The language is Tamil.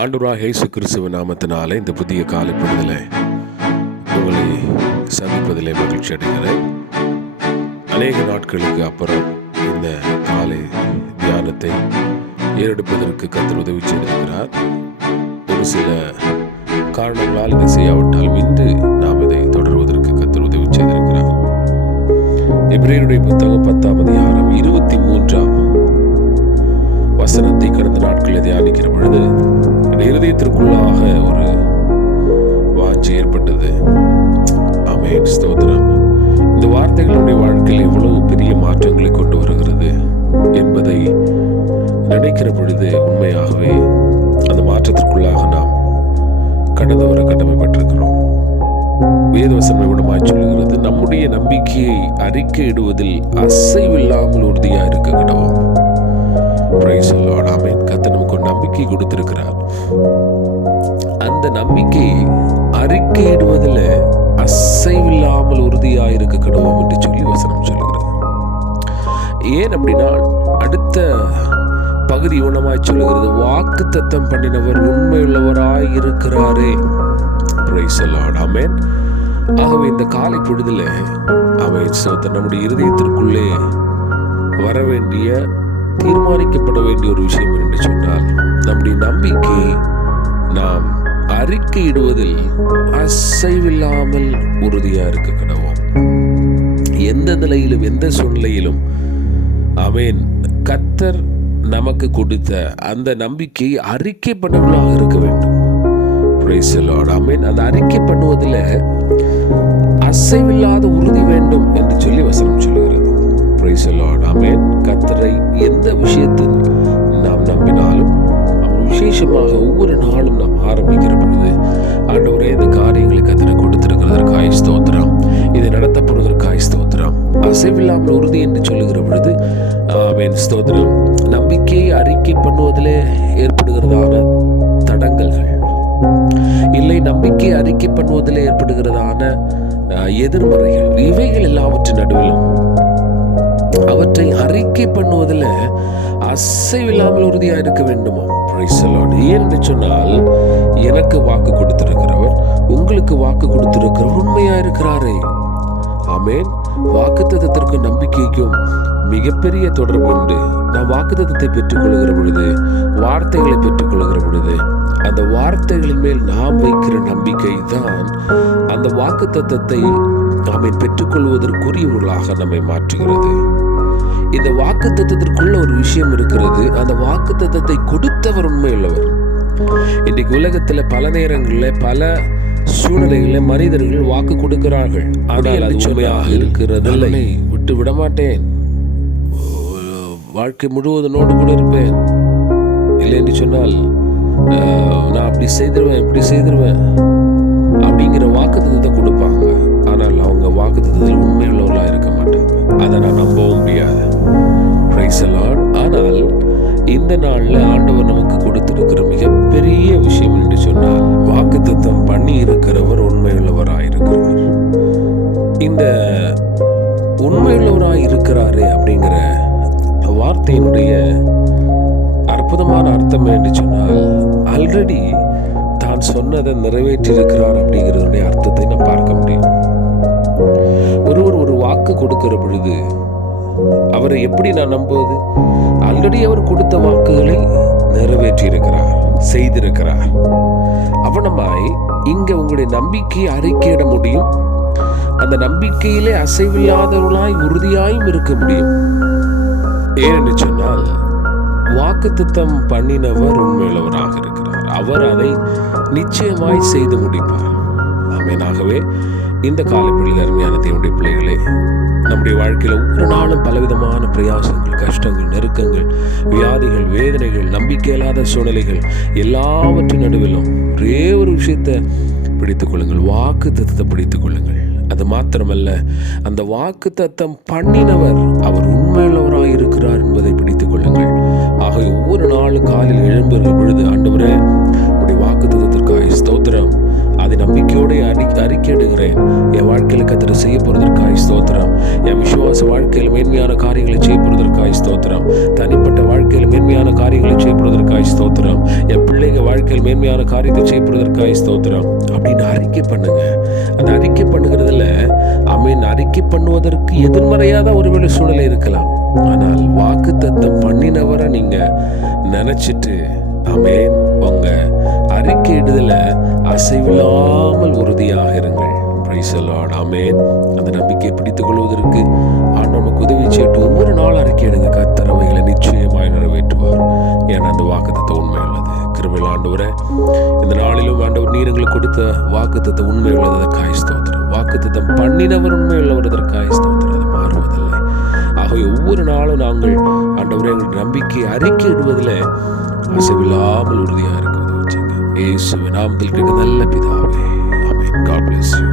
ஆண்டவராகிய இயேசு கிறிஸ்துவின் நாமத்தினாலே இந்த புதிய காலை பொழுதிலே உங்களை சந்திப்பதிலே மகிழ்ச்சி அடைகிறேன். அநேக நாட்களுக்கு அப்புறம் இந்த காலை தியானத்தை ஏறெடுப்பதற்கு கர்த்தர் உதவி செய்திருக்கிறார். ஒரு சில காரணங்களால் இதை செய்யாவிட்டாலும் இன்று நாம் இதை தொடர்வதற்கு கர்த்தர் உதவி செய்திருக்கிறார். எபிரேயருடைய புத்தகம் 10ஆம் அதிகாரம் 23ஆம் வசனத்தை கடந்த நாட்களில் தியானிக்கிற பொழுது இருதயத்திற்குள்ளாக ஒரு வாஞ்சை ஏற்பட்டது. ஆமென், ஸ்தோத்திரம். இந்த வார்த்தைகளுடைய வாழ்க்கையில் எவ்வளவு பெரிய மாற்றங்களை கொண்டு வருகிறது என்பதை நினைக்கிற பொழுது உண்மையாகவே அந்த மாற்றத்திற்குள்ளாக நாம் கடந்து வர கடமைப்பட்டிருக்கிறோம். வேதவசனம் விடமாய் சொல்லுகிறது, நம்முடைய நம்பிக்கையை அறிக்கையிடுவதில் அசைவில்லாமல் உறுதியாக இருக்க கடவோம். Praise the Lord. ஆமென். கர்த்தர் நமக்கு ஒரு நம்பிக்கை கொடுத்திருக்கிறார். அந்த நம்பிக்கையை அறிக்கையிடுவதில் அசைவில்லாமல் உறுதியாக இருக்க கடவோம் என்று சொல்லி வசனம் சொல்லுகிறது. ஏன் அப்படின்னா அடுத்த பகுதி இவனமாய் சொல்லுகிறது, வாக்குத்தத்தம் பண்ணினவர் உண்மையுள்ளவராய் இருக்கிறாரே. Praise the Lord. ஆமென். ஆகவே இந்த காலை பொழுதுல ஆமென் ஸ்தோத்திரம், நம்முடைய இருதயத்திற்குள்ளே வர வேண்டிய தீர்மானிக்கப்பட வேண்டிய ஒரு விஷயம் என்று சொன்னால், நம்முடைய நம்பிக்கை நாம் அறிக்கையிடுவதில் அசைவில்லாமல் உறுதியா இருக்க கடவோம். எந்த நிலையிலும் எந்த சூழ்நிலையிலும் ஆமென் கர்த்தர் நமக்கு கொடுத்த அந்த நம்பிக்கை அறிக்கை பண்ணவர்களாக இருக்க வேண்டும். Praise the Lord. ஆமென். அந்த அறிக்கை பண்ணுவதில் அசைவில்லாத உறுதி வேண்டும் என்று சொல்லி வசனம் சொல்லுகிறது. Praise the Lord. ஆமென். கர்த்தரை எந்த விஷயத்தில் நாம் நம்பினாலும் அவர் விசேஷமாக ஒவ்வொரு நாளும் நாம் ஆரம்பிக்கிற பொழுது, ஆண்டவரே இந்த காரியங்களை கர்த்தரை கொடுத்திருக்கிறதற்காய் ஸ்தோத்திரம், இதை நடத்தப்படுவதற்காய் ஸ்தோத்திரம், அசைவில்லாமல் உறுதி என்று சொல்லுகிற பொழுது ஆமென் ஸ்தோத்திரம், நம்பிக்கையை அறிக்கை பண்ணுவதிலே ஏற்படுகிறதான தடங்கல்கள் இல்லை, நம்பிக்கை அறிக்கை பண்ணுவதில் ஏற்படுகிறதான எதிர்மறைகள், இவைகள் எல்லாவற்றின் நடுவிலும் அவற்றை அறிக்கை பண்ணுவதில் அசைவில்லாமல் உறுதியாக இருக்க வேண்டுமா? Price the Lord. ஏன் என்று சொன்னால், எனக்கு வாக்கு கொடுத்திருக்கிறவர், உங்களுக்கு வாக்கு கொடுத்திருக்கிறவர் உண்மையா இருக்கிறாரே. ஆமென். வாக்குத்தத்தத்திற்கு நம்பிக்கைக்கும் மிகப்பெரிய தொடர்பு உண்டு. நாம் வாக்குத்தத்தத்தை பெற்றுக்கொள்கிற பொழுது, வார்த்தைகளை பெற்றுக்கொள்கிற பொழுது, அந்த வார்த்தைகளின் மேல் நாம் வைக்கிற நம்பிக்கை தான் அந்த வாக்குத்தத்தத்தை ஆமென் பெற்றுக்கொள்வதற்குரியவர்களாக நம்மை மாற்றுகிறது. இந்த வாக்குத்தத்தத்திற்குள்ள ஒரு விஷயம் இருக்கிறது. அந்த வாக்குத்தத்தத்தை கொடுத்தவர் உண்மையுள்ளவர். இன்றைக்கு உலகத்துல பல நேரங்களில் பல சூழ்நிலைகளில் மனிதர்கள் வாக்கு கொடுக்கிறார்கள், ஆனால் அது உண்மையாக இருக்கிறதில்லை. விட்டு விட மாட்டேன், வாழ்க்கை முழுவதனோடு கூட இருப்பேன், இல்லை என்று சொன்னால் நான் அப்படி செய்திருவேன் இப்படி செய்திருவேன் அப்படிங்கிற வாக்குத்தத்தத்தை கொடுப்பாங்க. ஆனால் அவங்க வாக்குத்தத்தத்தில் உண்மையுள்ளவர்களாக இருக்க மாட்டாங்க. அதை நான் நம்பவும் முடியாது. Price the Lord. ஆனால் இந்த நாளில் ஆண்டவர் நமக்கு கொடுத்திருக்கிற மிகப்பெரிய விஷயம் என்று சொன்னால், வாக்குத்தத்தம் பண்ணி இருக்கிறவர் உண்மையுள்ளவராக இருக்கிறார். இந்த உண்மையுள்ளவராக இருக்கிறாரு அப்படிங்கிற வார்த்தையினுடைய அற்புதமான அர்த்தம் என்று சொன்னால், ஆல்ரெடி தான் சொன்னதை நிறைவேற்றி இருக்கிறார் அப்படிங்கிறதுடைய அர்த்தத்தை நாம் பார்க்க முடியும். ஒருவர் ஒரு வாக்கு கொடுக்கிற பொழுது அவரை எப்படி நான் நம்புவது? ஆல்ரெடி அவர் கொடுத்த வாக்குகளை நிறைவேற்றி இருக்கிறார், செய்திருக்கிறார். அவனமாய் இங்க உங்களுடைய நம்பிக்கையை அறிக்கையிட முடியும். அந்த நம்பிக்கையிலே அசைவில்லாதவர்களாய் உறுதியாயும் இருக்க முடியும். ஏனென்று சொன்னால், வாக்குத்தத்தம் பண்ணினவர் உண்மையுள்ளவராக இருக்கிறார். அவர் அதை நிச்சயமாய் செய்து முடிப்பார். ஆமெனாகவே இந்த காலப்பொழுது அருமையான தேவனுடைய பிள்ளைகளே, நம்முடைய வாழ்க்கையில் ஒவ்வொரு நாளும் பலவிதமான பிரயாசங்கள், கஷ்டங்கள், நெருக்கங்கள், வியாதிகள், வேதனைகள், நம்பிக்கை இல்லாத சூழ்நிலைகள் எல்லாவற்றின் நடுவிலும் ஒரே ஒரு விஷயத்தை பிடித்துக் கொள்ளுங்கள், வாக்குத்தத்தத்தை பிடித்துக் கொள்ளுங்கள். அது மாத்திரமல்ல, அந்த வாக்குத்தத்தம் பண்ணினவர் அவர் உண்மையுள்ளவராக இருக்கிறார் என்பதை பிடித்துக் கொள்ளுங்கள். ஆக ஒவ்வொரு நாளும் காலையில் எழும்புகிற பொழுது, ஆண்டவரே உடைய வாக்குத்தத்தத்திற்காக ஸ்தோத்திரம், அதை நம்பிக்கையோடு அறிக்கையிடுகிறேன். என் வாழ்க்கையில் கர்த்தர் செய்ய போறதற்காய் ஸ்தோத்திரம், என் விசுவாச வாழ்க்கையில் மேன்மையான காரியங்களை செய்ய போறதற்காய் ஸ்தோத்திரம், தனிப்பட்ட வாழ்க்கையில் மேன்மையான மேன்மையான காரியங்களை செய்யப்படுவதற்காய் ஸ்தோத்திரம், என் பிள்ளைங்க வாழ்க்கையில் மேன்மையான காரியத்தை செய்யப்படுவதற்காய் ஸ்தோத்திரம் அப்படின்னு அறிக்கை பண்ணுங்க. அந்த அறிக்கை பண்ணுகிறதுல அறிக்கை பண்ணுவதற்கு எதிர்மறையாதான் ஒருவேளை சூழ்நிலை இருக்கலாம். ஆனால் வாக்குத்தத்தம் பண்ணினவரை நீங்க நினைச்சிட்டு உங்க அறிக்கையிடுதல அசைவில்லாமல் உறுதியாக இருங்கள். Price the Lord. அந்த நம்பிக்கையை பிடித்துக் கொள்வதற்கு ஆண்டவர் நமக்கு உதவி செய்யட்டும். ஒவ்வொரு நாள் அறிக்கையிடுங்க. கர்த்தர் அவைகளை நிச்சயமாய் நிறைவேற்றுவார். ஏன்னா அந்த வாக்குத்தத்தம் உண்மை உள்ளது. கிருபையில் ஆண்டவரே, இந்த நாளிலும் ஆண்டவர் நீர் எங்களுக்கு கொடுத்த வாக்குத்தத்தம் உண்மை உள்ளது. அதற்காய் ஸ்தோத்திரம். வாக்குத்தத்தம் பண்ணினவர் உண்மை உள்ளவர். அதற்காய் ஸ்தோத்திரம். அது மாறுவதில்லை. ஆகவே ஒவ்வொரு நாளும் நாங்கள் ஆண்டவரே எங்களுடைய நம்பிக்கை அறிக்கையிடுவதில் அசைவில்லாமல் உறுதியாக இருக்கிறது வச்சுங்க. இயேசுவின் நாமத்தில் கேட்க நல்ல பிதாவே. ஆமென். God bless you.